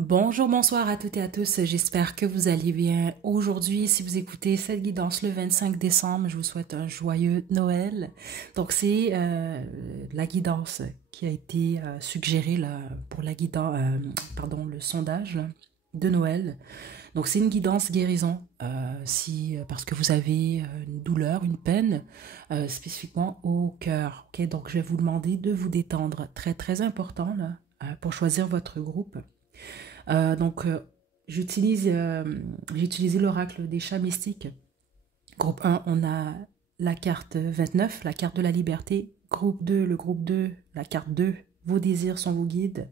Bonjour, bonsoir à toutes et à tous. J'espère que vous allez bien. Aujourd'hui, si vous écoutez cette guidance le 25 décembre, je vous souhaite un joyeux Noël. Donc, c'est la guidance qui a été suggérée là, pour la guidance, pardon, le sondage là, de Noël. Donc, c'est une guidance guérison. Parce que vous avez une douleur, une peine, spécifiquement au cœur. Ok, donc, je vais vous demander de vous détendre. Très, très important là, pour choisir votre groupe. Donc, j'ai utilisé l'oracle des chats mystiques. Groupe 1, on a la carte 29, la carte de la liberté. Groupe 2, le groupe 2, la carte 2, vos désirs sont vos guides.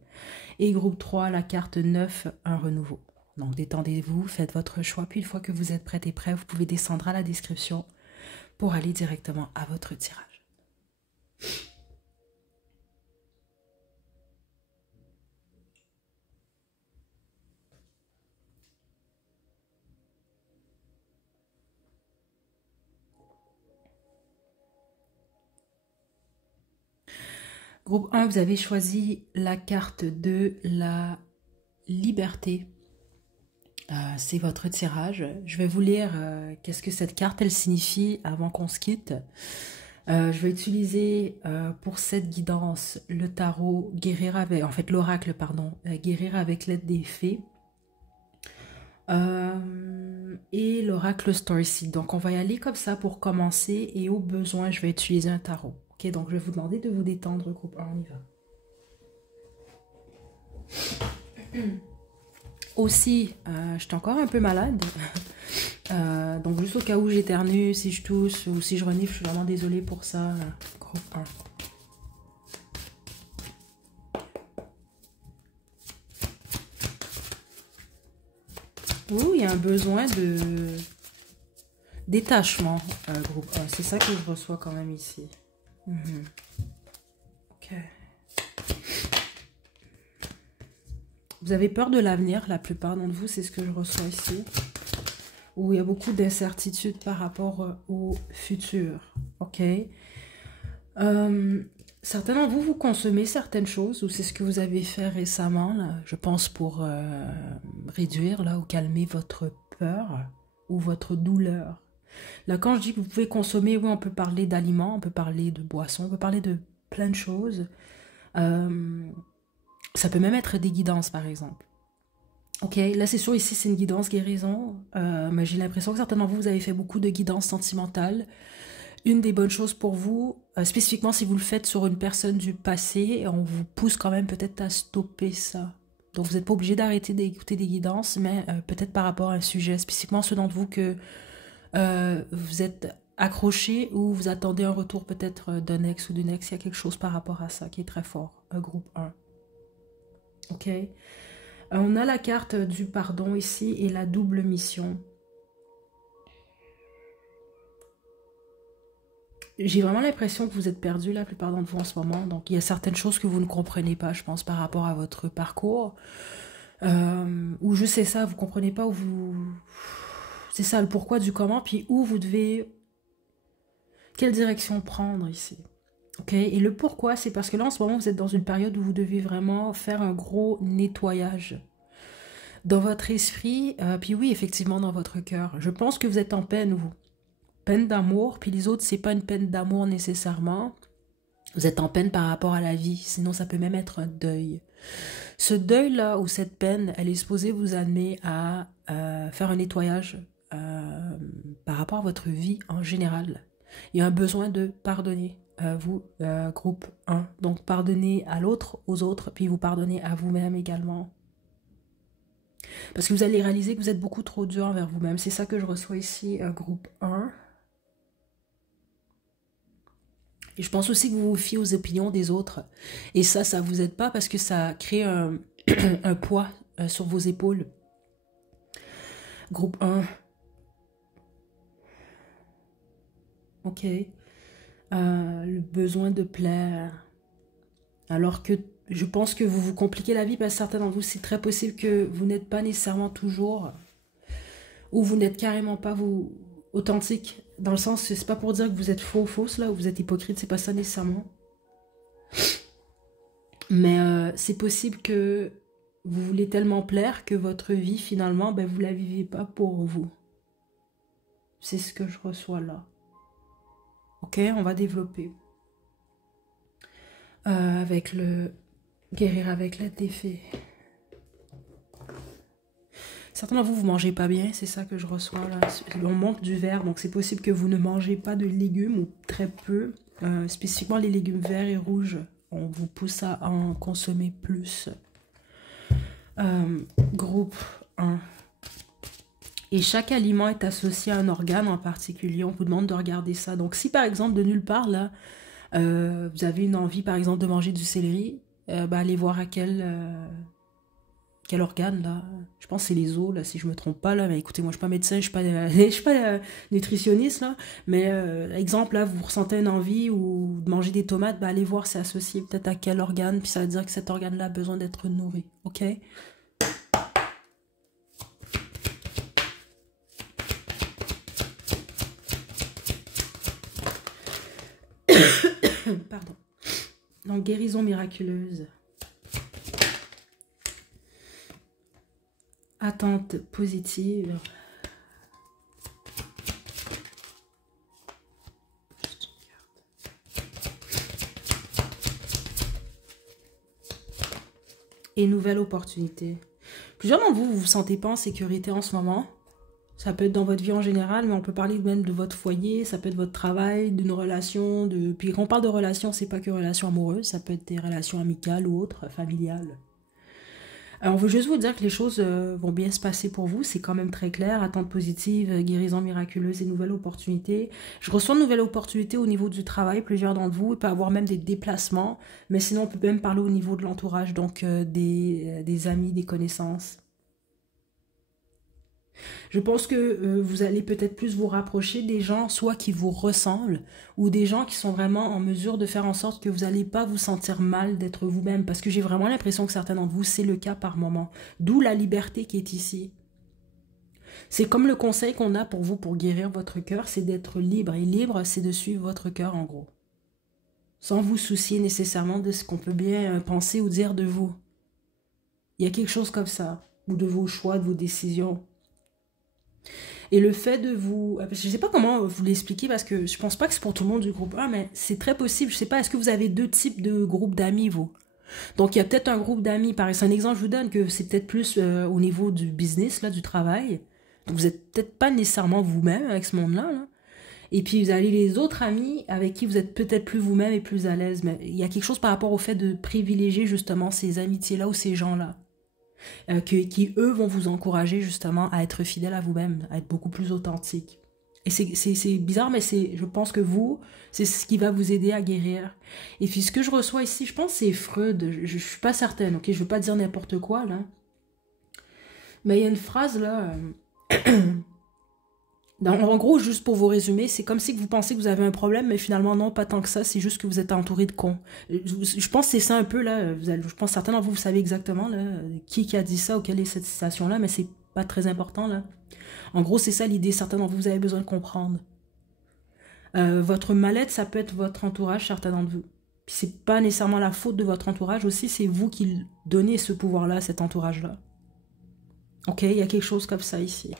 Et groupe 3, la carte 9, un renouveau. Donc, détendez-vous, faites votre choix. Puis, une fois que vous êtes prêt et prêt, vous pouvez descendre à la description pour aller directement à votre tirage. Groupe 1, vous avez choisi la carte de la liberté. C'est votre tirage. Je vais vous lire qu'est-ce que cette carte elle signifie avant qu'on se quitte. Je vais utiliser pour cette guidance le tarot guérir avec, en fait l'oracle pardon, guérir avec l'aide des fées et l'oracle Storyseed. Donc on va y aller comme ça pour commencer et au besoin je vais utiliser un tarot. Ok, donc je vais vous demander de vous détendre groupe 1, on y va. Aussi, je suis encore un peu malade. Donc juste au cas où j'éternue, si je tousse ou si je renifle, je suis vraiment désolée pour ça. Groupe 1. Ouh, il y a un besoin de détachement, groupe 1. C'est ça que je reçois quand même ici. Ok. Vous avez peur de l'avenir, la plupart d'entre vous, c'est ce que je reçois ici. Où il y a beaucoup d'incertitudes par rapport au futur. Ok. Certains d'entre vous, vous consommez certaines choses, ou c'est ce que vous avez fait récemment, là, je pense pour réduire là, ou calmer votre peur ou votre douleur. Là, quand je dis que vous pouvez consommer, oui, on peut parler d'aliments, on peut parler de boissons, on peut parler de plein de choses. Ça peut même être des guidances, par exemple. Ok, là c'est sûr, ici c'est une guidance guérison, mais j'ai l'impression que certainement vous avez fait beaucoup de guidances sentimentales. Une des bonnes choses pour vous, spécifiquement si vous le faites sur une personne du passé, on vous pousse quand même peut-être à stopper ça. Donc vous n'êtes pas obligé d'arrêter d'écouter des guidances, mais peut-être par rapport à un sujet, spécifiquement ceux d'entre vous que vous êtes accroché ou vous attendez un retour peut-être d'un ex ou d'une ex, il y a quelque chose par rapport à ça qui est très fort, groupe 1. Ok. On a la carte du pardon ici et la double mission. J'ai vraiment l'impression que vous êtes perdu la plupart d'entre vous en ce moment. Donc il y a certaines choses que vous ne comprenez pas, je pense, par rapport à votre parcours. Ou je sais ça, vous comprenez pas où vous... C'est ça, le pourquoi du comment, puis où vous devez... Quelle direction prendre ici. Ok, et le pourquoi, c'est parce que là, en ce moment, vous êtes dans une période où vous devez vraiment faire un gros nettoyage dans votre esprit, puis oui, effectivement, dans votre cœur. Je pense que vous êtes en peine, vous. Peine d'amour, puis les autres, c'est pas une peine d'amour nécessairement. Vous êtes en peine par rapport à la vie, sinon ça peut même être un deuil. Ce deuil-là, ou cette peine, elle est supposée vous amener à faire un nettoyage par rapport à votre vie en général. Il y a un besoin de pardonner. Vous, groupe 1. Donc, pardonnez à l'autre, aux autres, puis vous pardonnez à vous-même également. Parce que vous allez réaliser que vous êtes beaucoup trop dur envers vous-même. C'est ça que je reçois ici, groupe 1. Et je pense aussi que vous vous fiez aux opinions des autres. Et ça vous aide pas parce que ça crée un, un poids sur vos épaules. Groupe 1. Ok. Le besoin de plaire. Alors que je pense que vous vous compliquez la vie parce que certains d'entre vous, c'est très possible que vous n'êtes pas nécessairement toujours, ou vous n'êtes carrément pas vous authentique. Dans le sens, c'est pas pour dire que vous êtes faux ou fausse là, ou vous êtes hypocrite, c'est pas ça nécessairement. Mais c'est possible que Vous voulez tellement plaire que votre vie, finalement, ben, vous la vivez pas pour vous. C'est ce que je reçois là. Ok, on va développer. Avec le guérir avec l'aide des fées. Certains d'entre vous, vous mangez pas bien, c'est ça que je reçois là. On manque du vert, donc c'est possible que vous ne mangez pas de légumes ou très peu. Spécifiquement les légumes verts et rouges. On vous pousse à en consommer plus. Groupe 1. Et chaque aliment est associé à un organe en particulier. On vous demande de regarder ça. Donc si par exemple de nulle part là, vous avez une envie par exemple de manger du céleri, allez voir à quel organe là. Je pense que c'est les os là, si je me trompe pas là. Mais écoutez, moi je suis pas médecin, je suis pas, je suis pas nutritionniste là. Mais exemple là, vous ressentez une envie ou de manger des tomates, allez voir c'est associé peut-être à quel organe. Puis ça veut dire que cet organe là a besoin d'être nourri. Ok? Pardon. Donc guérison miraculeuse. Attente positive. Et nouvelle opportunité. Plusieurs d'entre vous, vous vous sentez pas en sécurité en ce moment. Ça peut être dans votre vie en général, mais on peut parler même de votre foyer, ça peut être votre travail, d'une relation. Puis quand on parle de relation, c'est pas que relations amoureuses, ça peut être des relations amicales ou autres, familiales. On veut juste vous dire que les choses vont bien se passer pour vous, c'est quand même très clair. Attente positive, guérison miraculeuse et nouvelle opportunité. Je reçois une nouvelle opportunité au niveau du travail, plusieurs d'entre vous, il peut y avoir même des déplacements, mais sinon on peut même parler au niveau de l'entourage, donc des amis, des connaissances. Je pense que vous allez peut-être plus vous rapprocher des gens soit qui vous ressemblent ou des gens qui sont vraiment en mesure de faire en sorte que vous n'allez pas vous sentir mal d'être vous-même parce que j'ai vraiment l'impression que certains d'entre vous, c'est le cas par moment. D'où la liberté qui est ici. C'est comme le conseil qu'on a pour vous pour guérir votre cœur, c'est d'être libre. Et libre, c'est de suivre votre cœur en gros. Sans vous soucier nécessairement de ce qu'on peut bien penser ou dire de vous. Il y a quelque chose comme ça. Ou de vos choix, de vos décisions. Et le fait de vous... Je ne sais pas comment vous l'expliquer parce que je pense pas que c'est pour tout le monde du groupe 1, mais c'est très possible. Je sais pas, est-ce que vous avez deux types de groupes d'amis, vous? Donc il y a peut-être un groupe d'amis, par exemple, un exemple je vous donne, que c'est peut-être plus au niveau du business, là, du travail. Donc vous n'êtes peut-être pas nécessairement vous-même avec ce monde-là. Là. Et puis vous avez les autres amis avec qui vous êtes peut-être plus vous-même et plus à l'aise. Mais il y a quelque chose par rapport au fait de privilégier justement ces amitiés-là ou ces gens-là. Qui, eux, vont vous encourager justement à être fidèle à vous-même, à être beaucoup plus authentique. Et c'est bizarre, mais je pense que vous, c'est ce qui va vous aider à guérir. Et puis ce que je reçois ici, je pense que c'est Freud, je suis pas certaine, ok, je veux pas dire n'importe quoi, là. Mais il y a une phrase, là, en gros, juste pour vous résumer, c'est comme si vous pensez que vous avez un problème, mais finalement, non, pas tant que ça, c'est juste que vous êtes entouré de cons. Je pense que c'est ça un peu, là, je pense que certains d'entre vous, vous savez exactement, là, qui a dit ça ou quelle est cette citation-là, mais c'est pas très important, là. En gros, c'est ça l'idée, certains d'entre vous, vous avez besoin de comprendre. Votre mal-être, ça peut être votre entourage, certains d'entre vous. Puis c'est pas nécessairement la faute de votre entourage aussi, c'est vous qui donnez ce pouvoir-là à cet entourage-là. Ok, il y a quelque chose comme ça ici.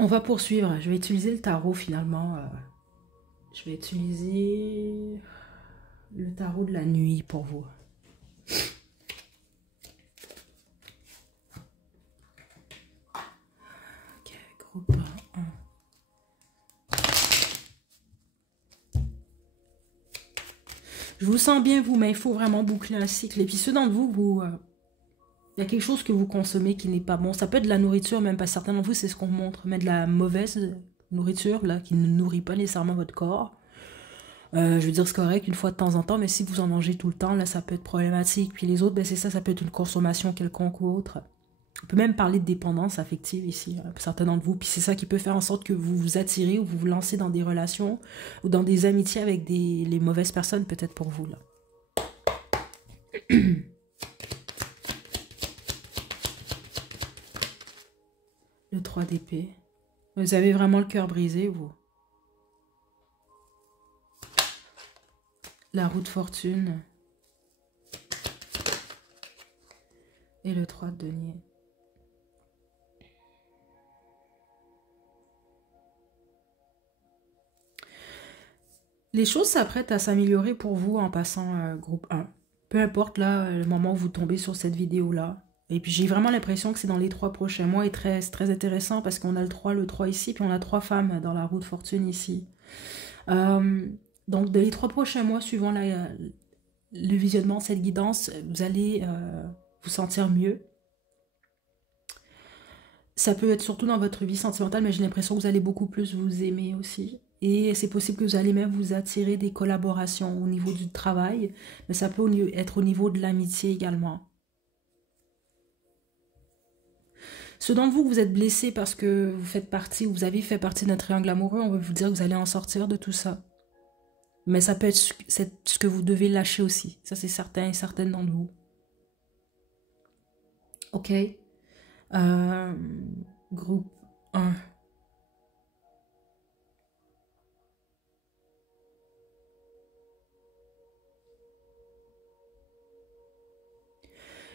On va poursuivre. Je vais utiliser le tarot finalement. Je vais utiliser le tarot de la nuit pour vous. Ok, groupe 1. Je vous sens bien vous, mais il faut vraiment boucler un cycle. Et puis ceux d'entre vous, il y a quelque chose que vous consommez qui n'est pas bon. Ça peut être de la nourriture, même pas certains d'entre vous, c'est ce qu'on montre. Mais de la mauvaise nourriture, là, qui ne nourrit pas nécessairement votre corps. Je veux dire, c'est correct une fois de temps en temps, mais si vous en mangez tout le temps, là, ça peut être problématique. Puis les autres, ben, c'est ça, ça peut être une consommation quelconque ou autre. On peut même parler de dépendance affective ici, pour certains d'entre vous. Puis c'est ça qui peut faire en sorte que vous vous attirez ou vous vous lancez dans des relations ou dans des amitiés avec les mauvaises personnes, peut-être pour vous, là. Le 3 d'épée. Vous avez vraiment le cœur brisé, vous. La roue de fortune. Et le 3 de denier. Les choses s'apprêtent à s'améliorer pour vous en passant groupe 1. Peu importe là, le moment où vous tombez sur cette vidéo-là. Et puis j'ai vraiment l'impression que c'est dans les 3 prochains mois et c'est très intéressant parce qu'on a le 3 ici, puis on a 3 femmes dans la roue de fortune ici. Donc dans les 3 prochains mois, suivant le visionnement de cette guidance, vous allez vous sentir mieux. Ça peut être surtout dans votre vie sentimentale, mais j'ai l'impression que vous allez beaucoup plus vous aimer aussi. Et c'est possible que vous allez même vous attirer des collaborations au niveau du travail, mais ça peut être au niveau de l'amitié également. Ceux d'entre vous que vous êtes blessés parce que vous faites partie ou vous avez fait partie d'un triangle amoureux, on va vous dire que vous allez en sortir de tout ça. Mais ça peut être ce que vous devez lâcher aussi. Ça, c'est certain et certaines d'entre vous. Ok. Groupe 1.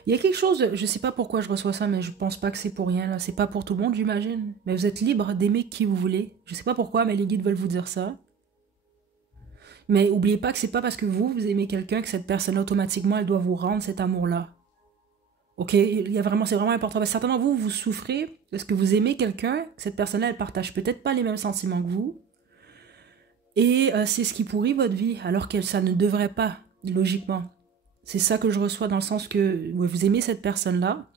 Il y a quelque chose, je sais pas pourquoi je reçois ça, mais je pense pas que c'est pour rien, là. C'est pas pour tout le monde, j'imagine. Mais vous êtes libre d'aimer qui vous voulez. Je sais pas pourquoi, mais les guides veulent vous dire ça. Mais oubliez pas que c'est pas parce que vous aimez quelqu'un que cette personne, automatiquement, elle doit vous rendre cet amour-là. Ok, c'est vraiment important. Parce que certains d'entre vous, vous souffrez parce que vous aimez quelqu'un, cette personne-là, elle partage peut-être pas les mêmes sentiments que vous. Et c'est ce qui pourrit votre vie, alors que ça ne devrait pas, logiquement. C'est ça que je reçois dans le sens que vous aimez cette personne-là.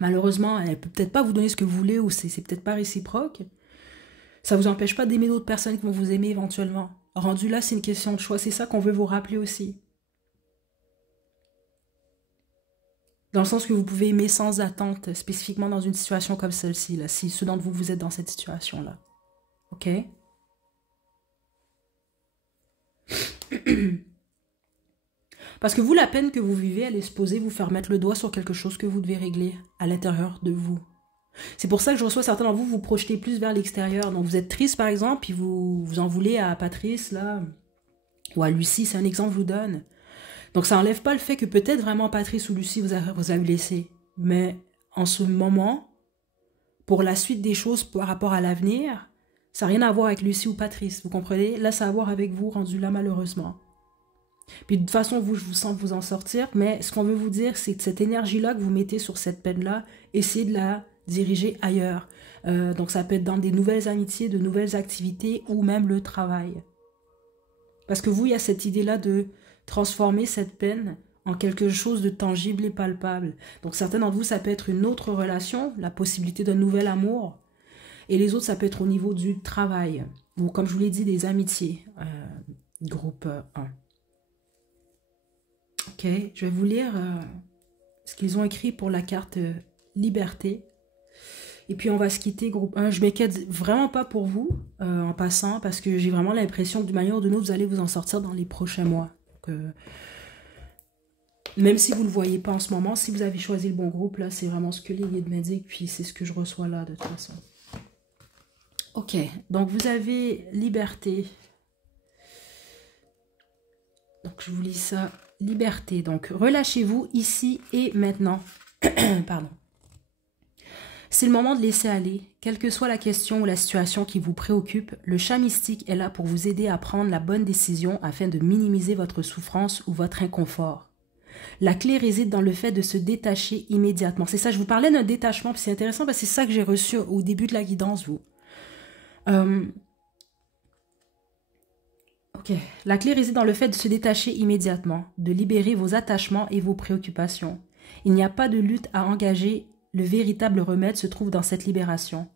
Malheureusement, elle peut peut-être pas vous donner ce que vous voulez ou c'est peut-être pas réciproque. Ça vous empêche pas d'aimer d'autres personnes qui vont vous aimer éventuellement. Rendu là, c'est une question de choix. C'est ça qu'on veut vous rappeler aussi. Dans le sens que vous pouvez aimer sans attente, spécifiquement dans une situation comme celle-ci, là, si ceux d'entre vous, vous êtes dans cette situation-là. Ok? Parce que vous, la peine que vous vivez, elle est supposée vous faire mettre le doigt sur quelque chose que vous devez régler à l'intérieur de vous. C'est pour ça que je reçois certains d'entre vous, vous projetez plus vers l'extérieur. Donc vous êtes triste par exemple, puis vous en voulez à Patrice, là, ou à Lucie, c'est un exemple que je vous donne. Donc ça n'enlève pas le fait que peut-être vraiment Patrice ou Lucie vous avez laissé. Mais en ce moment, pour la suite des choses par rapport à l'avenir, ça n'a rien à voir avec Lucie ou Patrice, vous comprenez? Là, ça a à voir avec vous, rendu là malheureusement. Puis de toute façon, je vous sens vous en sortir, mais ce qu'on veut vous dire, c'est que cette énergie-là que vous mettez sur cette peine-là, essayez de la diriger ailleurs. Donc ça peut être dans des nouvelles amitiés, de nouvelles activités ou même le travail. Parce que vous, il y a cette idée-là de transformer cette peine en quelque chose de tangible et palpable. Donc certains d'entre vous, ça peut être une autre relation, la possibilité d'un nouvel amour. Et les autres, ça peut être au niveau du travail. Ou comme je vous l'ai dit, des amitiés. Groupe 1. Ok, je vais vous lire ce qu'ils ont écrit pour la carte Liberté. Et puis on va se quitter, groupe 1. Je m'inquiète vraiment pas pour vous en passant, parce que j'ai vraiment l'impression que d'une manière ou d'une autre, vous allez vous en sortir dans les prochains mois. Donc, même si vous ne le voyez pas en ce moment, si vous avez choisi le bon groupe, là, c'est vraiment ce que les guides m'indiquent, puis c'est ce que je reçois là de toute façon. Ok, donc vous avez Liberté. Donc je vous lis ça. Liberté, donc relâchez-vous ici et maintenant. Pardon. C'est le moment de laisser aller. Quelle que soit la question ou la situation qui vous préoccupe, le chat mystique est là pour vous aider à prendre la bonne décision afin de minimiser votre souffrance ou votre inconfort. La clé réside dans le fait de se détacher immédiatement. C'est ça, je vous parlais d'un détachement, puis c'est intéressant parce que c'est ça que j'ai reçu au début de la guidance, vous. Ok. La clé réside dans le fait de se détacher immédiatement, de libérer vos attachements et vos préoccupations. Il n'y a pas de lutte à engager, le véritable remède se trouve dans cette libération.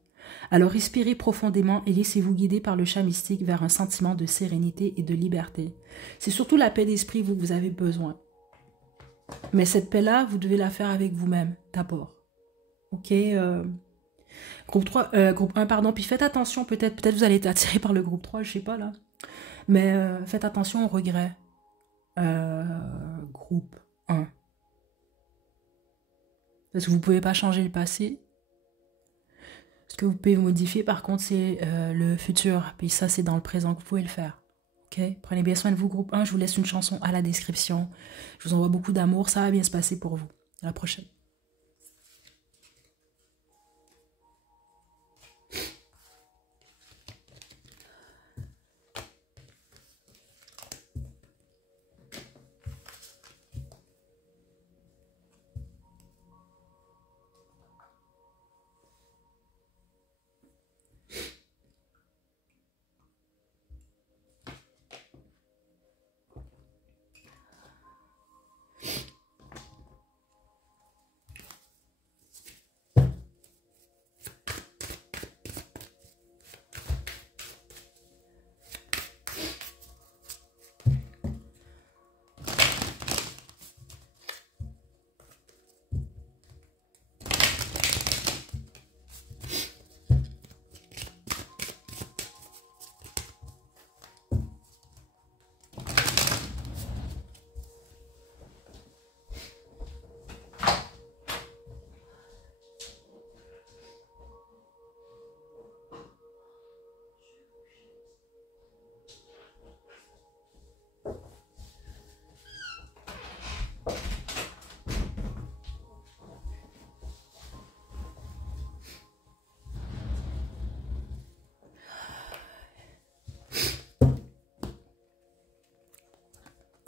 Alors respirez profondément et laissez-vous guider par le chat mystique vers un sentiment de sérénité et de liberté. C'est surtout la paix d'esprit que vous avez besoin. Mais cette paix-là, vous devez la faire avec vous-même, d'abord. Ok, groupe 3, groupe 1, pardon. Puis faites attention, peut-être vous allez être attiré par le groupe 3, je sais pas là. Mais faites attention au regret. Groupe 1. Parce que vous ne pouvez pas changer le passé. Ce que vous pouvez modifier, par contre, c'est le futur. Puis ça, c'est dans le présent que vous pouvez le faire. Ok, prenez bien soin de vous, groupe 1. Je vous laisse une chanson à la description. Je vous envoie beaucoup d'amour. Ça va bien se passer pour vous. À la prochaine.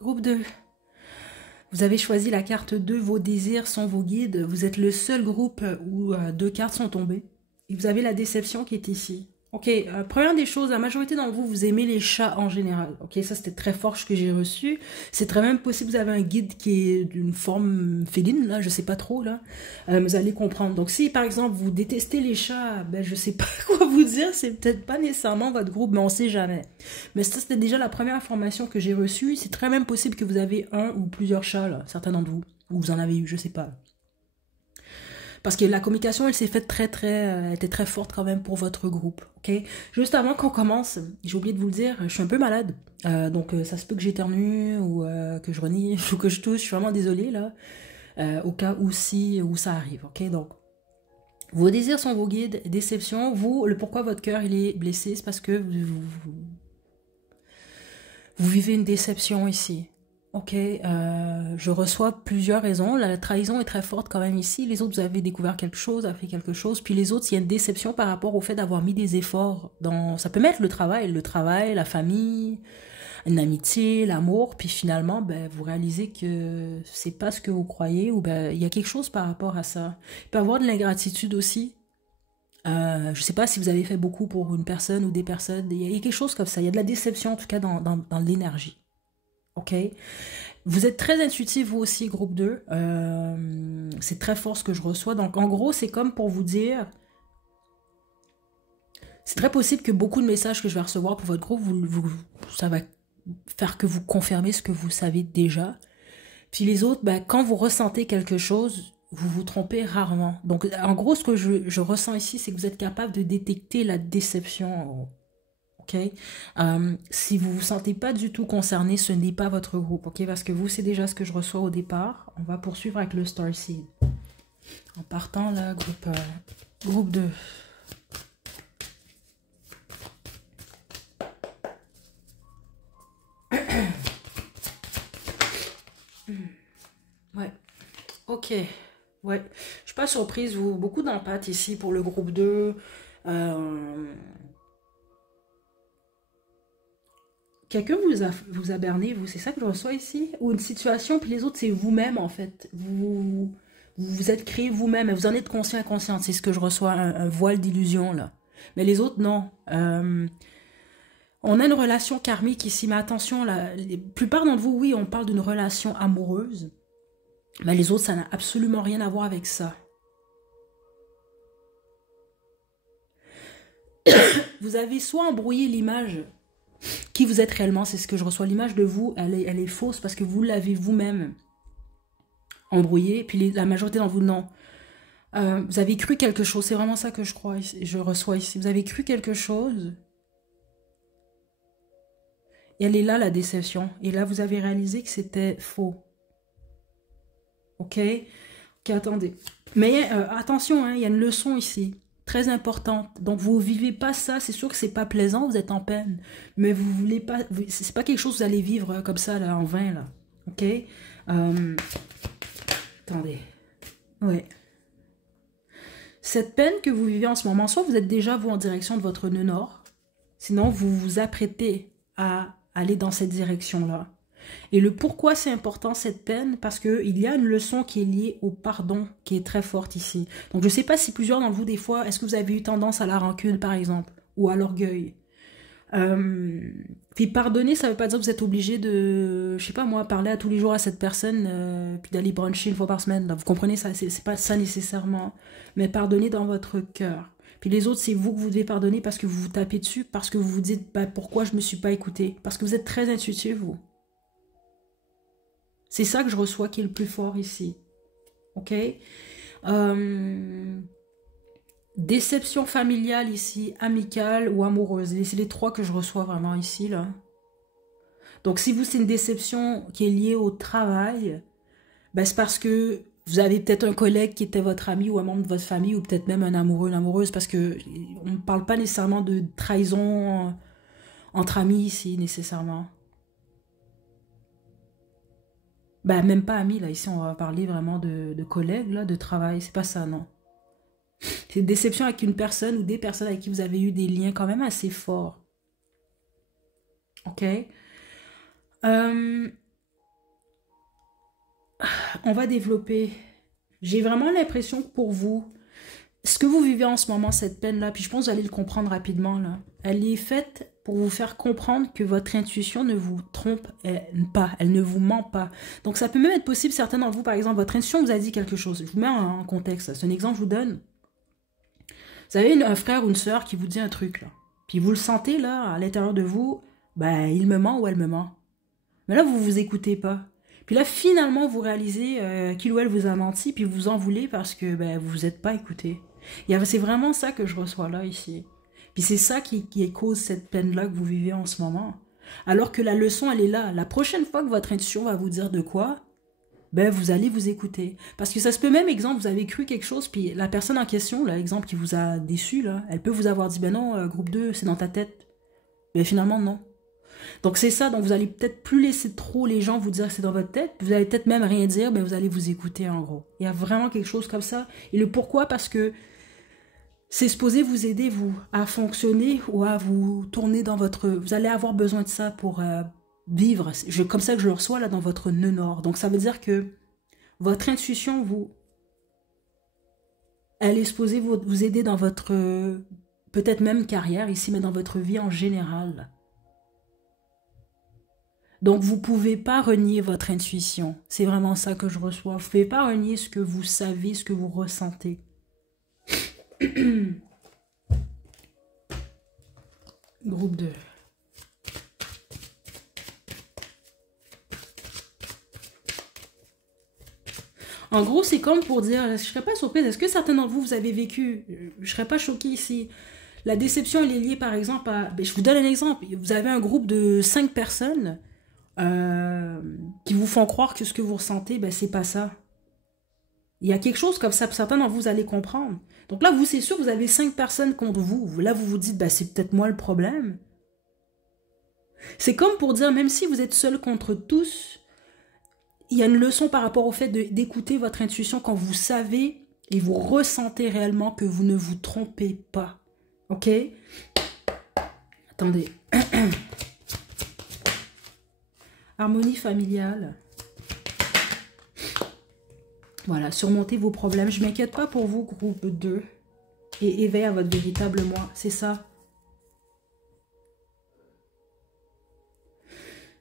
Groupe 2. Vous avez choisi la carte 2, vos désirs sont vos guides. Vous êtes le seul groupe où deux cartes sont tombées. Et vous avez la déception qui est ici. Ok, première des choses, la majorité d'entre vous, vous aimez les chats en général. Ok, ça c'était très fort ce que j'ai reçu. C'est très même possible que vous avez un guide qui est d'une forme féline, là, je sais pas trop, là. Vous allez comprendre. Donc si par exemple vous détestez les chats, ben je sais pas quoi vous dire, c'est peut-être pas nécessairement votre groupe, mais on sait jamais. Mais ça c'était déjà la première information que j'ai reçue. C'est très même possible que vous avez un ou plusieurs chats, là, certains d'entre vous. Ou vous en avez eu, je sais pas. Parce que la communication, elle s'est faite elle était très forte quand même pour votre groupe, ok? Juste avant qu'on commence, j'ai oublié de vous le dire, je suis un peu malade. Donc ça se peut que j'éternue ou que je renifle ou que je tousse, je suis vraiment désolée là. Au cas où où ça arrive, ok? Donc, vos désirs sont vos guides, déception. Vous, le pourquoi votre cœur il est blessé, c'est parce que vous vivez une déception ici. Ok, je reçois plusieurs raisons. La trahison est très forte quand même ici. Les autres, vous avez découvert quelque chose, avez fait quelque chose. Puis les autres, il y a une déception par rapport au fait d'avoir mis des efforts dans... Ça peut mettre le travail, la famille, une amitié, l'amour. Puis finalement, ben, vous réalisez que c'est pas ce que vous croyez ou ben, il y a quelque chose par rapport à ça. Il peut y avoir de l'ingratitude aussi. Je sais pas si vous avez fait beaucoup pour une personne ou des personnes. Il y a quelque chose comme ça. Il y a de la déception en tout cas dans l'énergie. Ok? Vous êtes très intuitif, vous aussi, groupe 2. C'est très fort ce que je reçois. Donc, en gros, c'est comme pour vous dire... C'est très possible que beaucoup de messages que je vais recevoir pour votre groupe, ça va faire que vous confirmez ce que vous savez déjà. Puis les autres, ben, quand vous ressentez quelque chose, vous vous trompez rarement. Donc, en gros, ce que je ressens ici, c'est que vous êtes capable de détecter la déception. Ok, si vous vous sentez pas du tout concerné, ce n'est pas votre groupe, ok, parce que vous, c'est déjà ce que je reçois au départ. On va poursuivre avec le Starseed. En partant là, groupe 2. Ouais, ok, ouais. Je suis pas surprise, vous, beaucoup d'empathie ici pour le groupe 2. Quelqu'un vous a berné, vous, c'est ça que je reçois ici? Ou une situation, puis les autres, c'est vous-même, en fait. Vous êtes créé vous-même, et vous en êtes conscient et consciente. C'est ce que je reçois, un voile d'illusion, là. Mais les autres, non. On a une relation karmique ici, mais attention, la plupart d'entre vous, oui, on parle d'une relation amoureuse. Mais les autres, ça n'a absolument rien à voir avec ça. Vous avez soit embrouillé l'image qui vous êtes réellement, c'est ce que je reçois. L'image de vous, elle est fausse parce que vous l'avez vous-même embrouillée. Puis la majorité d'entre vous, non. Vous avez cru quelque chose. C'est vraiment ça que je reçois ici. Vous avez cru quelque chose. Et elle est là, la déception. Et là, vous avez réalisé que c'était faux. Ok? Ok, attendez. Mais attention, hein, il y a une leçon ici. très importante. Donc, vous vivez pas ça. C'est sûr que c'est pas plaisant, vous êtes en peine. Mais vous voulez pas... C'est pas quelque chose que vous allez vivre comme ça, là, en vain, là. OK? Attendez. Ouais. Cette peine que vous vivez en ce moment, soit vous êtes déjà, vous, en direction de votre nœud nord, sinon vous vous apprêtez à aller dans cette direction-là. Et le pourquoi c'est important cette peine, parce qu'il y a une leçon qui est liée au pardon, qui est très forte ici. Donc je ne sais pas si plusieurs d'entre vous, des fois, est-ce que vous avez eu tendance à la rancune, par exemple, ou à l'orgueil. Puis pardonner, ça veut pas dire que vous êtes obligé de, je sais pas moi, parler à tous les jours à cette personne, puis d'aller bruncher une fois par semaine. Là. Vous comprenez ça, c'est pas ça nécessairement. Mais pardonner dans votre cœur. Puis les autres, c'est vous que vous devez pardonner parce que vous vous tapez dessus, parce que vous vous dites, bah, pourquoi je me suis pas écouté. Parce que vous êtes très intuitif, vous. C'est ça que je reçois qui est le plus fort ici. OK? Déception familiale ici, amicale ou amoureuse. C'est les trois que je reçois vraiment ici, là. Donc, si vous, c'est une déception qui est liée au travail, ben, c'est parce que vous avez peut-être un collègue qui était votre ami ou un membre de votre famille ou peut-être même un amoureux, une amoureuse, parce que on ne parle pas nécessairement de trahison entre amis ici, nécessairement. Ben, même pas amis, là. Ici, on va parler vraiment de collègues, là, de travail. C'est pas ça, non. C'est une déception avec une personne ou des personnes avec qui vous avez eu des liens quand même assez forts. OK? Euh, on va développer. J'ai vraiment l'impression que pour vous, ce que vous vivez en ce moment, cette peine-là, puis je pense que vous allez le comprendre rapidement, là, elle est faite pour vous faire comprendre que votre intuition ne vous trompe pas, elle ne vous ment pas. Donc ça peut même être possible, certains d'entre vous, par exemple, votre intuition vous a dit quelque chose. Je vous mets en contexte, c'est un exemple que je vous donne. Vous avez un frère ou une sœur qui vous dit un truc, là. Puis vous le sentez, là, à l'intérieur de vous, ben, il me ment ou elle me ment. Mais là, vous vous écoutez pas. Puis là, finalement, vous réalisez qu'il ou elle vous a menti, puis vous en voulez parce que ben, vous vous êtes pas écouté. C'est vraiment ça que je reçois là, ici. Puis c'est ça qui cause cette peine-là que vous vivez en ce moment. Alors que la leçon, elle est là. La prochaine fois que votre intuition va vous dire de quoi, ben vous allez vous écouter. Parce que ça se peut même, exemple, vous avez cru quelque chose, puis la personne en question, l'exemple qui vous a déçu, là, elle peut vous avoir dit, ben non, groupe 2, c'est dans ta tête. Mais finalement, non. Donc c'est ça, donc vous allez peut-être plus laisser trop les gens vous dire que c'est dans votre tête, vous allez peut-être même rien dire, mais vous allez vous écouter en gros. Il y a vraiment quelque chose comme ça. Et le pourquoi, parce que c'est supposé vous aider, vous, à fonctionner ou à vous tourner dans votre... Vous allez avoir besoin de ça pour vivre. Comme ça que je le reçois là dans votre nœud nord. Donc ça veut dire que votre intuition, vous, elle est supposée vous aider dans votre... peut-être même carrière ici, mais dans votre vie en général. Donc, vous ne pouvez pas renier votre intuition. C'est vraiment ça que je reçois. Vous ne pouvez pas renier ce que vous savez, ce que vous ressentez. Groupe 2. En gros, c'est comme pour dire, je ne serais pas surprise, est-ce que certains d'entre vous, vous avez vécu, je ne serais pas choquée ici, la déception, elle est liée par exemple à, je vous donne un exemple, vous avez un groupe de 5 personnes qui vous font croire que ce que vous ressentez, ben, c'est pas ça. Il y a quelque chose comme ça, certains d'entre vous allez comprendre. Donc là, vous, c'est sûr, vous avez 5 personnes contre vous. Là, vous vous dites, ben, c'est peut-être moi le problème. C'est comme pour dire, même si vous êtes seul contre tous, il y a une leçon par rapport au fait d'écouter votre intuition quand vous savez et vous ressentez réellement que vous ne vous trompez pas. OK? Attendez. Harmonie familiale. Voilà, surmontez vos problèmes. Je ne m'inquiète pas pour vous, groupe 2. Et éveille à votre véritable moi. C'est ça.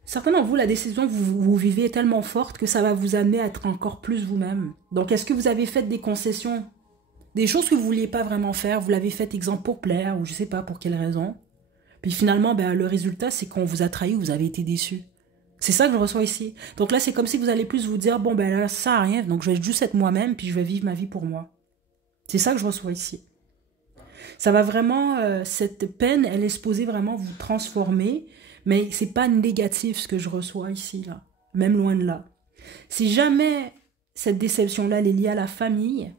Certains d'entre vous, la décision que vous vivez est tellement forte que ça va vous amener à être encore plus vous-même. Donc, est-ce que vous avez fait des concessions? Des choses que vous ne vouliez pas vraiment faire, vous l'avez fait, exemple, pour plaire, ou je ne sais pas pour quelle raison. Puis finalement, ben, le résultat, c'est qu'on vous a trahi ou vous avez été déçu. C'est ça que je reçois ici. Donc là, c'est comme si vous allez plus vous dire, bon, ben là, ça sert à rien, donc je vais juste être moi-même, puis je vais vivre ma vie pour moi. C'est ça que je reçois ici. Ça va vraiment, cette peine, elle est supposée vraiment vous transformer, mais c'est pas négatif ce que je reçois ici, là. Même loin de là. Si jamais cette déception-là, elle est liée à la famille,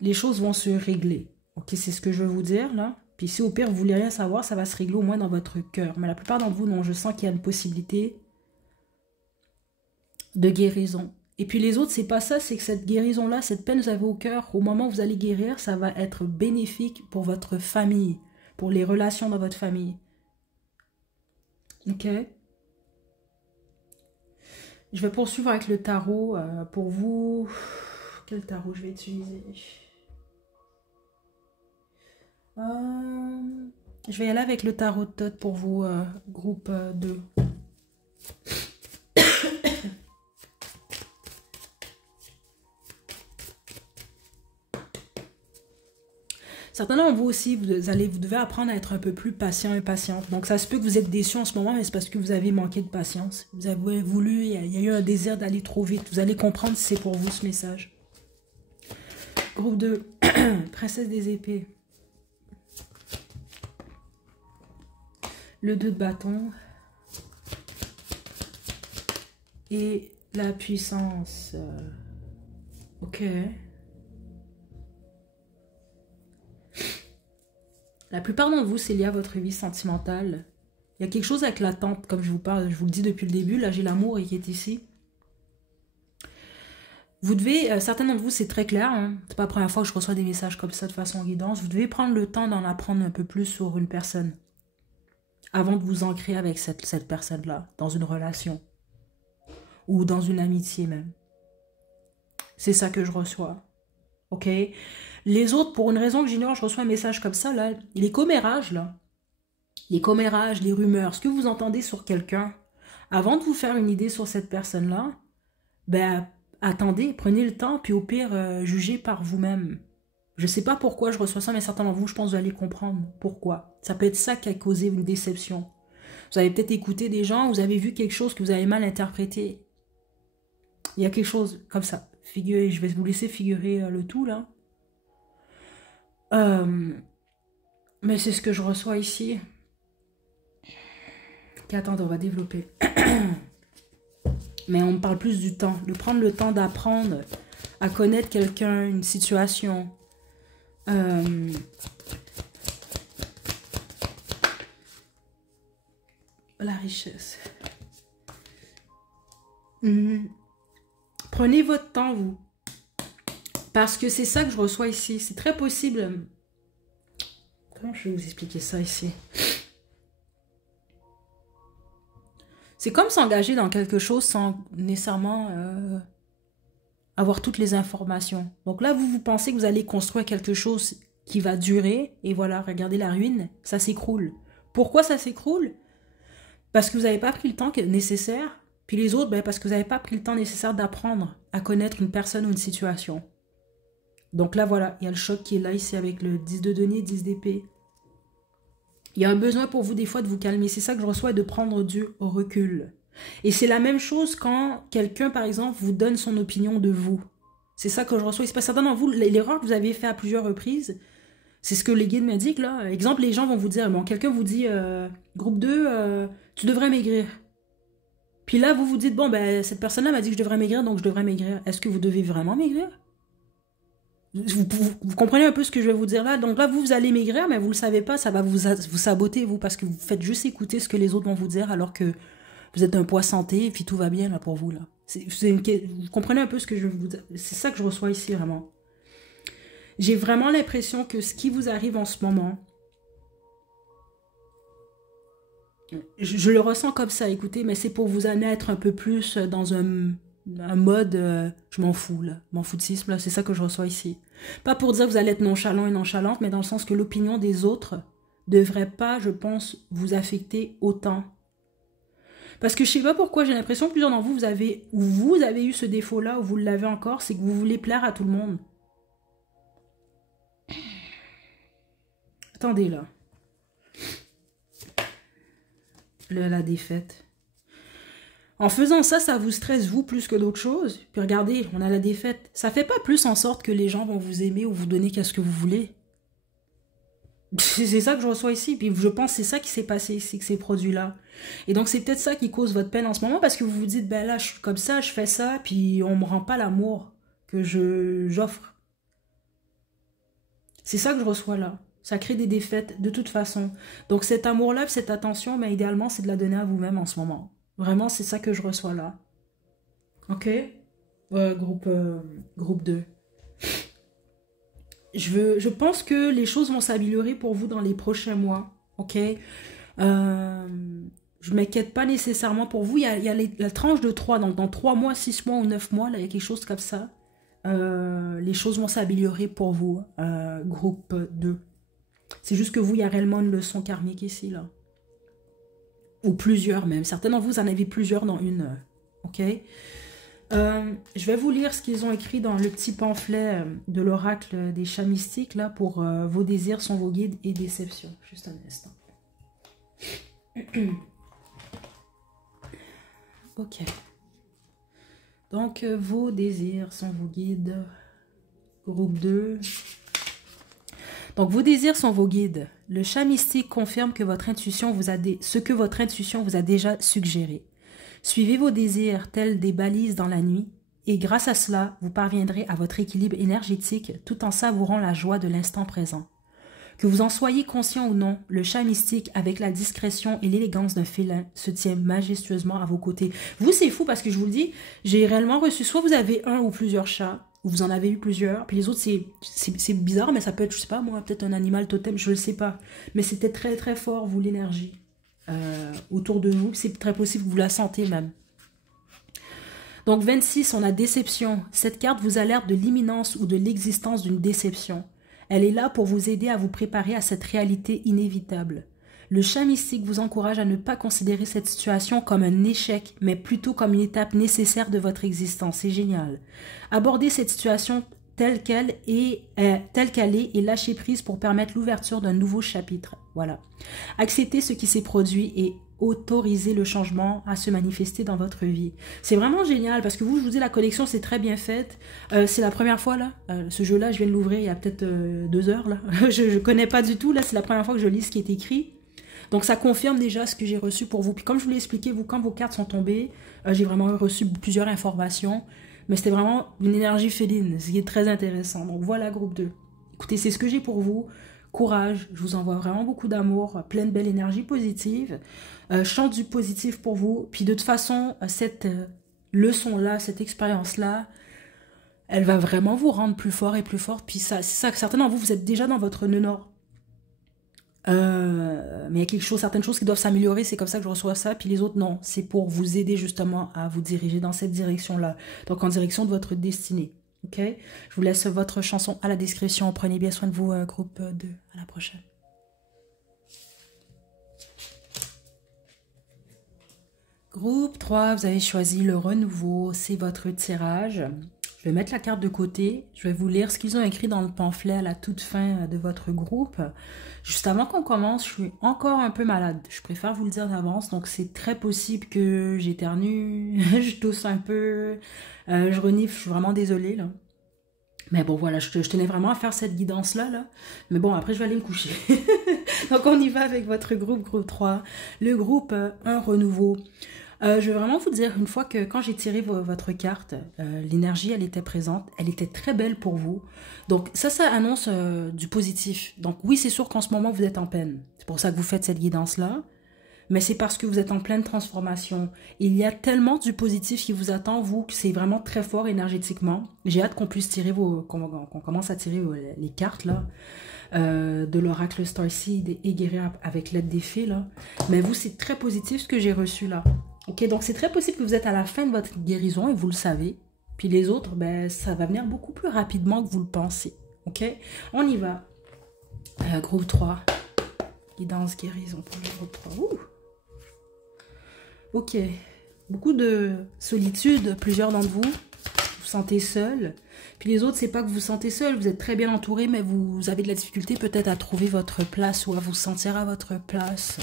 les choses vont se régler. Ok, c'est ce que je veux vous dire, là. Puis si au pire, vous voulez rien savoir, ça va se régler au moins dans votre cœur. Mais la plupart d'entre vous, non, je sens qu'il y a une possibilité de guérison. Et puis les autres, c'est pas ça, c'est que cette guérison-là, cette peine que vous avez au cœur, au moment où vous allez guérir, ça va être bénéfique pour votre famille, pour les relations dans votre famille. Ok? Je vais poursuivre avec le tarot pour vous. Quel tarot je vais utiliser? Je vais y aller avec le tarot de Thoth pour vous, groupe 2. Certainement, vous aussi, vous devez apprendre à être un peu plus patient et patiente. Donc, ça se peut que vous êtes déçu en ce moment, mais c'est parce que vous avez manqué de patience. Vous avez voulu, il y a eu un désir d'aller trop vite. Vous allez comprendre si c'est pour vous ce message. Groupe 2, Princesse des épées. Le 2 de bâton. Et la puissance. Ok. La plupart d'entre vous, c'est lié à votre vie sentimentale. Il y a quelque chose avec l'attente, comme je vous parle, je vous le dis depuis le début. Là, j'ai l'amour qui est ici. Vous devez, certains d'entre vous, c'est très clair, hein, c'est pas la première fois que je reçois des messages comme ça de façon guidance, vous devez prendre le temps d'en apprendre un peu plus sur une personne avant de vous ancrer avec cette personne-là, dans une relation ou dans une amitié même. C'est ça que je reçois. Ok? Les autres, pour une raison que j'ignore, je reçois un message comme ça, là, les commérages, là, les commérages, les rumeurs, ce que vous entendez sur quelqu'un, avant de vous faire une idée sur cette personne-là, ben, attendez, prenez le temps, puis au pire, jugez par vous-même. Je sais pas pourquoi je reçois ça, mais certains d'entre vous, je pense que vous allez comprendre pourquoi. Ça peut être ça qui a causé une déception. Vous avez peut-être écouté des gens, vous avez vu quelque chose que vous avez mal interprété. Il y a quelque chose comme ça. Figurez, je vais vous laisser figurer le tout, là. Mais c'est ce que je reçois ici. Okay, attendez, on va développer. Mais on me parle plus du temps. De prendre le temps d'apprendre à connaître quelqu'un, une situation. La richesse. Prenez votre temps, vous. Parce que c'est ça que je reçois ici. C'est très possible. Comment je vais vous expliquer ça ici? C'est comme s'engager dans quelque chose sans nécessairement avoir toutes les informations. Donc là, vous pensez que vous allez construire quelque chose qui va durer. Et voilà, regardez la ruine, ça s'écroule. Pourquoi ça s'écroule? Parce que vous n'avez pas pris le temps nécessaire. Puis les autres, ben, parce que vous n'avez pas pris le temps nécessaire d'apprendre à connaître une personne ou une situation. Donc là, voilà, il y a le choc qui est là ici avec le 10 de denier, 10 d'épée. Il y a un besoin pour vous des fois de vous calmer. C'est ça que je reçois, de prendre du recul. Et c'est la même chose quand quelqu'un, par exemple, vous donne son opinion de vous. C'est ça que je reçois. C'est pas certain dans vous. L'erreur que vous avez fait à plusieurs reprises, c'est ce que les guides m'indiquent là. Exemple, les gens vont vous dire, bon, quelqu'un vous dit, groupe 2, tu devrais maigrir. Puis là, vous vous dites, bon, ben, cette personne-là m'a dit que je devrais maigrir, donc je devrais maigrir. Est-ce que vous devez vraiment maigrir? Vous comprenez un peu ce que je vais vous dire là? Donc là, vous allez maigrir, mais vous ne le savez pas, ça va vous saboter, vous, parce que vous faites juste écouter ce que les autres vont vous dire, alors que vous êtes un poids santé, et puis tout va bien là pour vous. Là. Vous comprenez un peu ce que je vais vous dire? C'est ça que je reçois ici, vraiment. J'ai vraiment l'impression que ce qui vous arrive en ce moment, je le ressens comme ça, écoutez, mais c'est pour vous amener à être un peu plus dans un mode je m'en fous, là, m'en foutisme, là, c'est ça que je reçois ici. Pas pour dire que vous allez être nonchalant et nonchalante, mais dans le sens que l'opinion des autres devrait pas, je pense, vous affecter autant. Parce que je sais pas pourquoi, j'ai l'impression que plusieurs d'entre vous, vous avez eu ce défaut-là, ou vous l'avez encore, c'est que vous voulez plaire à tout le monde. Attendez, là. La défaite. En faisant ça, ça vous stresse, vous, plus que d'autres choses. Puis regardez, on a la défaite. Ça fait pas plus en sorte que les gens vont vous aimer ou vous donner qu'est-ce que vous voulez. C'est ça que je reçois ici. Puis je pense que c'est ça qui s'est passé ici, que ces produits-là. Et donc c'est peut-être ça qui cause votre peine en ce moment, parce que vous vous dites, ben là, je suis comme ça, je fais ça, puis on me rend pas l'amour que j'offre. C'est ça que je reçois là. Ça crée des défaites de toute façon. Donc cet amour-là, cette attention, mais idéalement, c'est de la donner à vous-même en ce moment. Vraiment, c'est ça que je reçois là. Ok? Groupe 2. Je pense que les choses vont s'améliorer pour vous dans les prochains mois. Ok? Je ne m'inquiète pas nécessairement pour vous. Il y a la tranche de 3. Donc dans 3 mois, 6 mois ou 9 mois, là, il y a quelque chose comme ça. Les choses vont s'améliorer pour vous. Groupe 2. C'est juste que vous, il y a réellement une leçon karmique ici, là. Ou plusieurs même. Certains d'entre vous en avez plusieurs dans une. Ok? Je vais vous lire ce qu'ils ont écrit dans le petit pamphlet de l'oracle des chats mystiques, là, pour vos désirs sont vos guides et déceptions. Juste un instant. Ok. Donc, vos désirs sont vos guides. Groupe 2. Donc, vos désirs sont vos guides. Le chat mystique confirme que votre intuition vous a ce que votre intuition vous a déjà suggéré. Suivez vos désirs tels des balises dans la nuit, et grâce à cela, vous parviendrez à votre équilibre énergétique tout en savourant la joie de l'instant présent. Que vous en soyez conscient ou non, le chat mystique, avec la discrétion et l'élégance d'un félin, se tient majestueusement à vos côtés. Vous, c'est fou parce que je vous le dis, j'ai réellement reçu, soit vous avez un ou plusieurs chats, ou vous en avez eu plusieurs, puis les autres, c'est bizarre, mais ça peut être, je sais pas moi, peut-être un animal totem, je ne sais pas. Mais c'était très très fort, vous, l'énergie. Autour de vous, c'est très possible que vous la sentez même. Donc 26, on a déception. Cette carte vous alerte de l'imminence ou de l'existence d'une déception. Elle est là pour vous aider à vous préparer à cette réalité inévitable. Le chat mystique vous encourage à ne pas considérer cette situation comme un échec, mais plutôt comme une étape nécessaire de votre existence. C'est génial. Abordez cette situation telle qu'elle est et lâcher prise pour permettre l'ouverture d'un nouveau chapitre. Voilà. Acceptez ce qui s'est produit et autorisez le changement à se manifester dans votre vie. C'est vraiment génial parce que vous, je vous dis, la connexion, c'est très bien faite. C'est la première fois, là. Ce jeu-là, je viens de l'ouvrir il y a peut-être 2 heures, là. Je connais pas du tout, là. C'est la première fois que je lis ce qui est écrit. Donc, ça confirme déjà ce que j'ai reçu pour vous. Puis, comme je vous l'ai expliqué, vous, quand vos cartes sont tombées, j'ai vraiment reçu plusieurs informations. Mais c'était vraiment une énergie féline, ce qui est très intéressant. Donc, voilà, groupe 2. Écoutez, c'est ce que j'ai pour vous. Courage, je vous envoie vraiment beaucoup d'amour, plein de belle énergie positive. Chante du positif pour vous. Puis de toute façon, cette leçon-là, cette expérience-là, elle va vraiment vous rendre plus fort et plus fort. Puis ça, c'est ça que certains d'entre vous, vous êtes déjà dans votre nœud nord. Mais il y a quelque chose, certaines choses qui doivent s'améliorer, c'est comme ça que je reçois ça. Puis les autres, non. C'est pour vous aider justement à vous diriger dans cette direction-là. Donc en direction de votre destinée. Ok, je vous laisse votre chanson à la description. Prenez bien soin de vous, groupe 2. À la prochaine. Groupe 3, vous avez choisi le renouveau. C'est votre tirage. Je vais mettre la carte de côté. Je vais vous lire ce qu'ils ont écrit dans le pamphlet à la toute fin de votre groupe. Juste avant qu'on commence, je suis encore un peu malade. Je préfère vous le dire d'avance. Donc, c'est très possible que j'éternue, je tousse un peu, je renifle. Je suis vraiment désolée, là. Mais bon, voilà, je tenais vraiment à faire cette guidance-là, là. Mais bon, après, je vais aller me coucher. Donc, on y va avec votre groupe 3. Le groupe 1, renouveau. Je vais vraiment vous dire, une fois que quand j'ai tiré votre carte, l'énergie, elle était présente, elle était très belle pour vous. Donc ça annonce du positif. Donc oui, c'est sûr qu'en ce moment, vous êtes en peine. C'est pour ça que vous faites cette guidance-là. Mais c'est parce que vous êtes en pleine transformation. Il y a tellement du positif qui vous attend, vous, que c'est vraiment très fort énergétiquement. J'ai hâte qu'on puisse tirer qu'on commence à tirer les cartes, là, de l'oracle Starseed et guérir avec l'aide des fées, là. Mais vous, c'est très positif ce que j'ai reçu, là. Ok, donc c'est très possible que vous êtes à la fin de votre guérison et vous le savez. Puis les autres, ben, ça va venir beaucoup plus rapidement que vous le pensez. Ok, on y va. Groupe 3. Guidance, guérison pour le groupe 3. Ouh. Ok, beaucoup de solitude, plusieurs d'entre vous. Vous vous sentez seul. Puis les autres, c'est pas que vous vous sentez seul, vous êtes très bien entouré, mais vous avez de la difficulté peut-être à trouver votre place ou à vous sentir à votre place.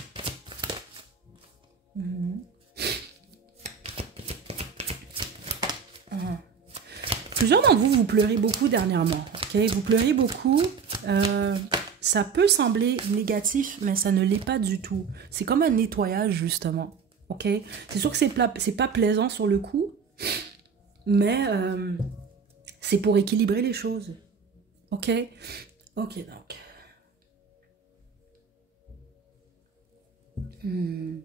Plusieurs d'entre vous, vous pleurez beaucoup dernièrement. Okay? Vous pleurez beaucoup. Ça peut sembler négatif, mais ça ne l'est pas du tout. C'est comme un nettoyage, justement. Okay? C'est sûr que c'est pas plaisant sur le coup, mais c'est pour équilibrer les choses. Ok? Ok, donc. Hmm.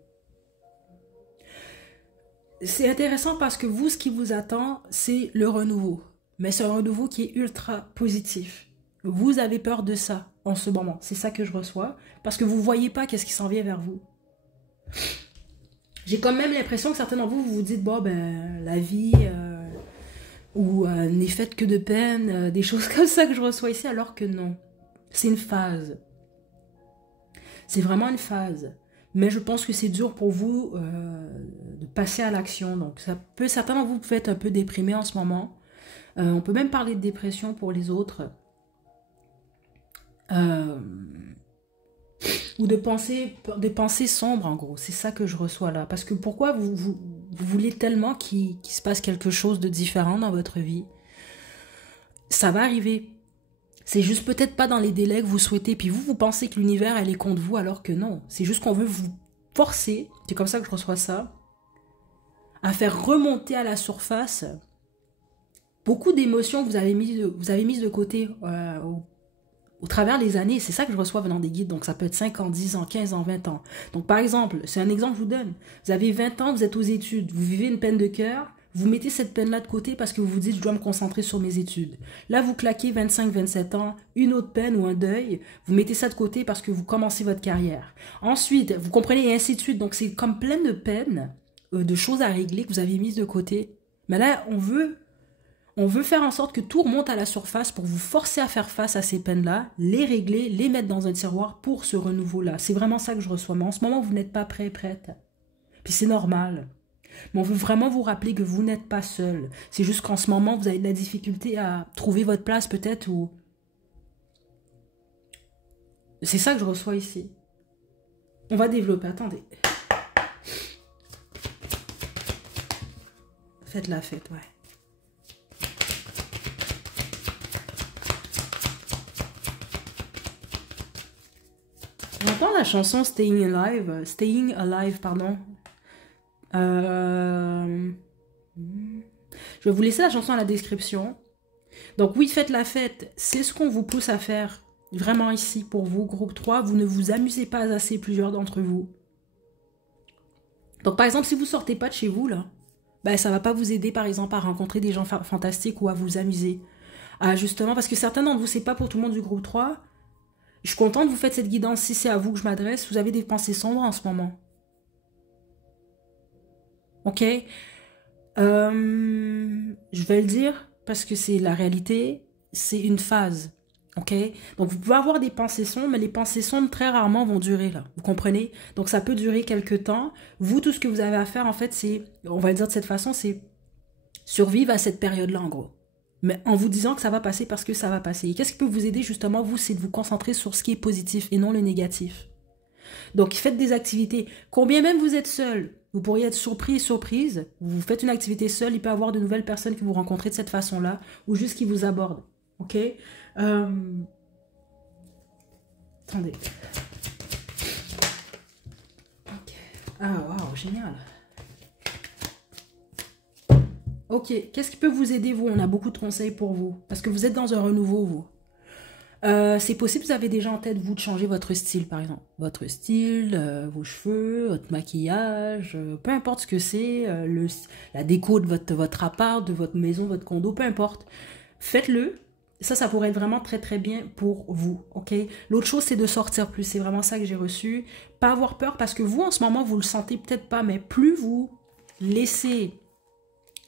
C'est intéressant parce que vous, ce qui vous attend, c'est le renouveau. Mais c'est un renouveau qui est ultra positif. Vous avez peur de ça en ce moment. C'est ça que je reçois. Parce que vous ne voyez pas qu'est-ce qui s'en vient vers vous. J'ai quand même l'impression que certains d'entre vous, vous vous dites, bon, ben, la vie n'est faite que de peine, des choses comme ça que je reçois ici, alors que non. C'est une phase. C'est vraiment une phase. Mais je pense que c'est dur pour vous de passer à l'action. Donc, certains d'entre vous peuvent être un peu déprimés en ce moment. On peut même parler de dépression pour les autres. Euh, ou de pensées sombres, en gros. C'est ça que je reçois là. Parce que pourquoi vous voulez tellement qu'il se passe quelque chose de différent dans votre vie? Ça va arriver. C'est juste peut-être pas dans les délais que vous souhaitez. Puis vous pensez que l'univers, elle est contre vous, alors que non. C'est juste qu'on veut vous forcer, c'est comme ça que je reçois ça, à faire remonter à la surface beaucoup d'émotions que vous avez mises de côté au travers des années. C'est ça que je reçois venant des guides. Donc ça peut être 5 ans, 10 ans, 15 ans, 20 ans. Donc par exemple, c'est un exemple que je vous donne. Vous avez 20 ans, vous êtes aux études, vous vivez une peine de cœur, vous mettez cette peine-là de côté parce que vous vous dites, je dois me concentrer sur mes études. Là, vous claquez 25, 27 ans, une autre peine ou un deuil, vous mettez ça de côté parce que vous commencez votre carrière. Ensuite, vous comprenez, et ainsi de suite. Donc, c'est comme plein de peines, de choses à régler que vous avez mises de côté. Mais là, on veut faire en sorte que tout remonte à la surface pour vous forcer à faire face à ces peines-là, les régler, les mettre dans un tiroir pour ce renouveau-là. C'est vraiment ça que je reçois. Mais en ce moment, vous n'êtes pas prête. Puis c'est normal. Mais on veut vraiment vous rappeler que vous n'êtes pas seul. C'est juste qu'en ce moment, vous avez de la difficulté à trouver votre place peut-être ou... C'est ça que je reçois ici. On va développer. Attendez. Faites la fête, ouais. On entend la chanson Staying Alive, pardon. Euh... Je vais vous laisser la chanson à la description. Donc oui, faites la fête, c'est ce qu'on vous pousse à faire vraiment ici pour vous, groupe 3. Vous ne vous amusez pas assez, plusieurs d'entre vous. Donc par exemple, si vous sortez pas de chez vous, là, ben, ça va pas vous aider par exemple à rencontrer des gens fantastiques ou à vous amuser. Ah, justement, parce que certains d'entre vous, c'est pas pour tout le monde du groupe 3. Je suis contente que vous faites cette guidance, si c'est à vous que je m'adresse. Vous avez des pensées sombres en ce moment. Ok, je vais le dire parce que c'est la réalité, c'est une phase. Ok, donc vous pouvez avoir des pensées sombres, mais les pensées sombres très rarement vont durer là. Vous comprenez? Donc ça peut durer quelques temps. Vous, tout ce que vous avez à faire en fait, c'est, on va le dire de cette façon, c'est survivre à cette période-là en gros. Mais en vous disant que ça va passer parce que ça va passer. Et qu'est-ce qui peut vous aider justement, vous, c'est de vous concentrer sur ce qui est positif et non le négatif. Donc, faites des activités. Combien même vous êtes seul, vous pourriez être surprise. Vous faites une activité seule, il peut y avoir de nouvelles personnes que vous rencontrez de cette façon-là, ou juste qui vous abordent. Ok, attendez. Ok. Ah, waouh, génial. Ok, qu'est-ce qui peut vous aider, vous? On a beaucoup de conseils pour vous. Parce que vous êtes dans un renouveau, vous. C'est possible, vous avez déjà en tête, vous, de changer votre style, par exemple. Votre style, vos cheveux, votre maquillage, peu importe ce que c'est, la déco de votre appart, de votre maison, votre condo, peu importe. Faites-le. Ça pourrait être vraiment très très bien pour vous, ok? L'autre chose, c'est de sortir plus. C'est vraiment ça que j'ai reçu. Pas avoir peur parce que vous, en ce moment, vous le sentez peut-être pas, mais plus vous laissez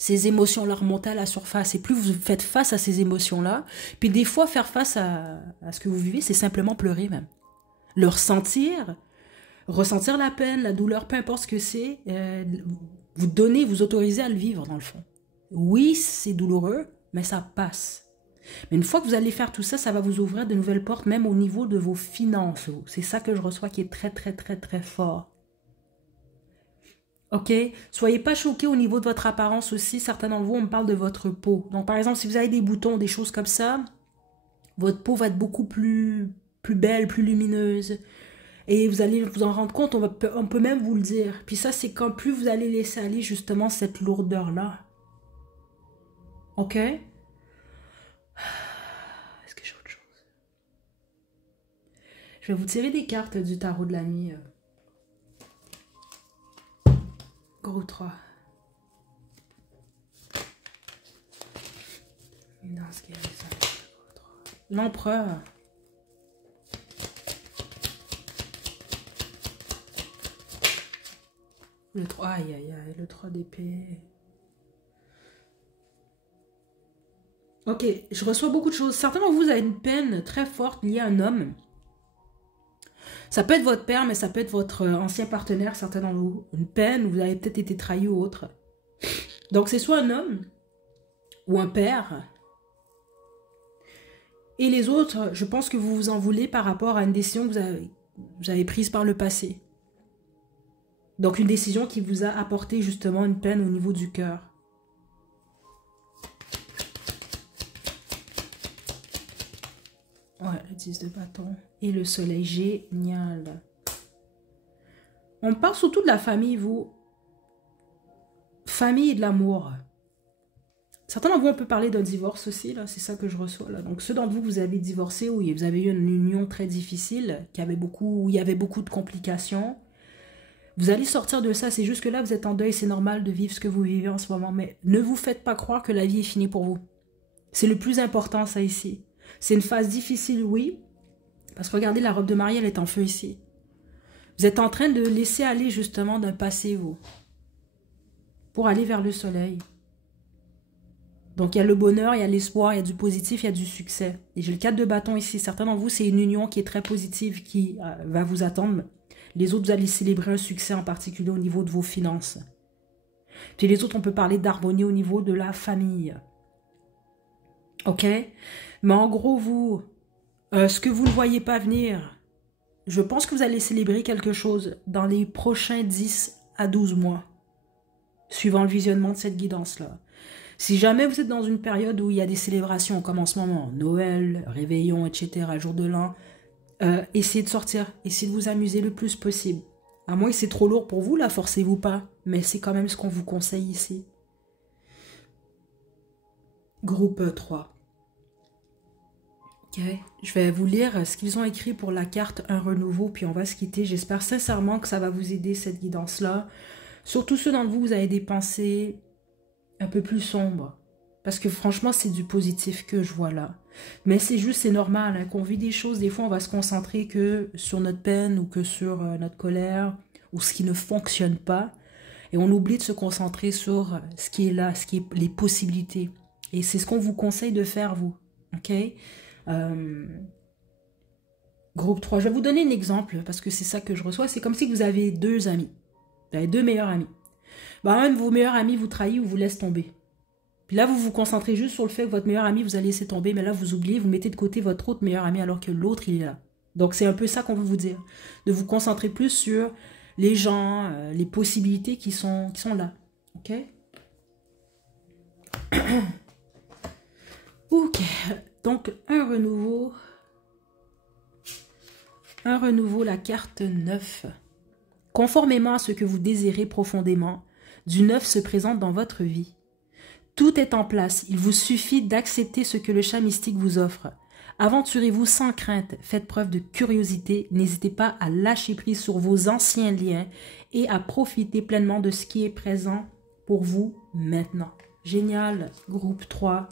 ces émotions-là remontent à la surface et plus vous faites face à ces émotions-là, puis des fois faire face à ce que vous vivez, c'est simplement pleurer même. Le ressentir la peine, la douleur, peu importe ce que c'est, vous autorisez à le vivre dans le fond. Oui, c'est douloureux, mais ça passe. Mais une fois que vous allez faire tout ça, ça va vous ouvrir de nouvelles portes, même au niveau de vos finances. C'est ça que je reçois qui est très, très, très, très fort. Ok, soyez pas choqués au niveau de votre apparence aussi. Certains d'entre vous, on me parle de votre peau. Donc, par exemple, si vous avez des boutons, des choses comme ça, votre peau va être beaucoup plus belle, plus lumineuse. Et vous allez vous en rendre compte, on peut même vous le dire. Puis ça, c'est quand plus vous allez laisser aller justement cette lourdeur-là. Ok? Est-ce que j'ai autre chose? Je vais vous tirer des cartes du tarot de la nuit. Gros 3. L'empereur. Le 3, aïe aïe aïe, le 3 d'épée. Ok, je reçois beaucoup de choses. Certains d'entre vous avez une peine très forte liée à un homme. Ça peut être votre père, mais ça peut être votre ancien partenaire, certains d'entre vous. Une peine, vous avez peut-être été trahi ou autre. Donc c'est soit un homme ou un père. Et les autres, je pense que vous vous en voulez par rapport à une décision que vous avez prise par le passé. Donc une décision qui vous a apporté justement une peine au niveau du cœur. Ouais, le 10 de bâton. Et le soleil, génial. On parle surtout de la famille, vous. Famille et de l'amour. Certains d'entre vous, on peut parler d'un divorce aussi, là. C'est ça que je reçois, là. Donc, ceux d'entre vous, vous avez divorcé, oui, vous avez eu une union très difficile, où il y avait beaucoup de complications. Vous allez sortir de ça. C'est juste que là, vous êtes en deuil. C'est normal de vivre ce que vous vivez en ce moment. Mais ne vous faites pas croire que la vie est finie pour vous. C'est le plus important, ça, ici. C'est une phase difficile, oui. Parce que regardez, la robe de mariée, elle est en feu ici. Vous êtes en train de laisser aller, justement, d'un passé, vous. Pour aller vers le soleil. Donc, il y a le bonheur, il y a l'espoir, il y a du positif, il y a du succès. Et j'ai le 4 de bâton ici. Certains d'entre vous, c'est une union qui est très positive qui va vous attendre. Les autres, vous allez célébrer un succès en particulier au niveau de vos finances. Puis les autres, on peut parler d'harmonie au niveau de la famille. OK? Mais en gros, vous, ce que vous ne voyez pas venir, je pense que vous allez célébrer quelque chose dans les prochains 10 à 12 mois, suivant le visionnement de cette guidance-là. Si jamais vous êtes dans une période où il y a des célébrations, comme en ce moment, Noël, Réveillon, etc., jour de l'an, essayez de sortir, essayez de vous amuser le plus possible. À moins que c'est trop lourd pour vous, là, forcez-vous pas. Mais c'est quand même ce qu'on vous conseille ici. Groupe 3. Ok, je vais vous lire ce qu'ils ont écrit pour la carte Un renouveau, puis on va se quitter. J'espère sincèrement que ça va vous aider, cette guidance-là. Surtout ceux d'entre vous, vous avez des pensées un peu plus sombres. Parce que franchement, c'est du positif que je vois là. Mais c'est juste, c'est normal, hein, qu'on vit des choses. Des fois, on va se concentrer que sur notre peine ou que sur notre colère ou ce qui ne fonctionne pas. Et on oublie de se concentrer sur ce qui est là, ce qui est les possibilités. Et c'est ce qu'on vous conseille de faire, vous. OK? Groupe 3. Je vais vous donner un exemple parce que c'est ça que je reçois. C'est comme si vous avez deux amis. Vous avez deux meilleurs amis. Bah, même vos meilleurs amis vous trahissent ou vous laissent tomber. Puis là, vous vous concentrez juste sur le fait que votre meilleur ami vous a laissé tomber. Mais là, vous oubliez, vous mettez de côté votre autre meilleur ami alors que l'autre, il est là. Donc, c'est un peu ça qu'on veut vous dire. De vous concentrer plus sur les gens, les possibilités qui sont là. OK? OK. Donc, un renouveau, la carte 9. Conformément à ce que vous désirez profondément, du 9 se présente dans votre vie. Tout est en place, il vous suffit d'accepter ce que le chat mystique vous offre. Aventurez-vous sans crainte, faites preuve de curiosité, n'hésitez pas à lâcher prise sur vos anciens liens et à profiter pleinement de ce qui est présent pour vous maintenant. Génial, groupe 3.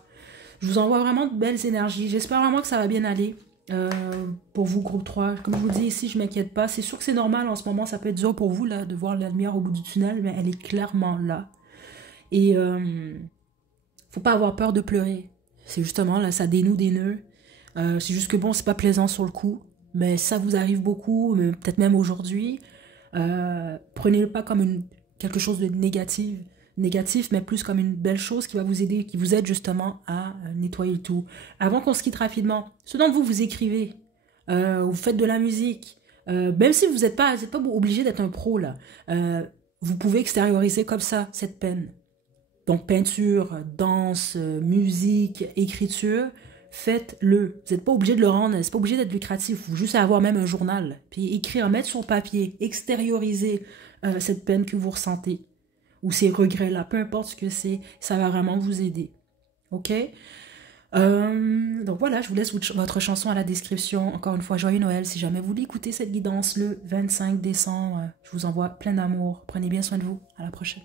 Je vous envoie vraiment de belles énergies. J'espère vraiment que ça va bien aller pour vous, groupe 3. Comme je vous dis ici, je ne m'inquiète pas. C'est sûr que c'est normal en ce moment. Ça peut être dur pour vous là, de voir la lumière au bout du tunnel, mais elle est clairement là. Et faut pas avoir peur de pleurer. C'est justement là, ça dénoue des nœuds. C'est juste que bon, c'est pas plaisant sur le coup. Mais ça vous arrive beaucoup, peut-être même aujourd'hui. Prenez-le pas comme quelque chose de négatif, mais plus comme une belle chose qui va vous aider, qui vous aide justement à nettoyer le tout. Avant qu'on se quitte rapidement, ceux d'entre vous, vous écrivez, vous faites de la musique, même si vous n'êtes pas obligé d'être un pro là, vous pouvez extérioriser comme ça cette peine. Donc peinture, danse, musique, écriture, faites-le. Vous n'êtes pas obligé de le rendre, c'est pas obligé d'être lucratif, vous juste avoir même un journal, puis écrire, mettre sur papier, extérioriser cette peine que vous ressentez. Ou ces regrets-là, peu importe ce que c'est, ça va vraiment vous aider. OK? Donc voilà, je vous laisse votre chanson à la description. Encore une fois, joyeux Noël. Si jamais vous voulez écouter cette guidance le 25 décembre, je vous envoie plein d'amour. Prenez bien soin de vous. À la prochaine.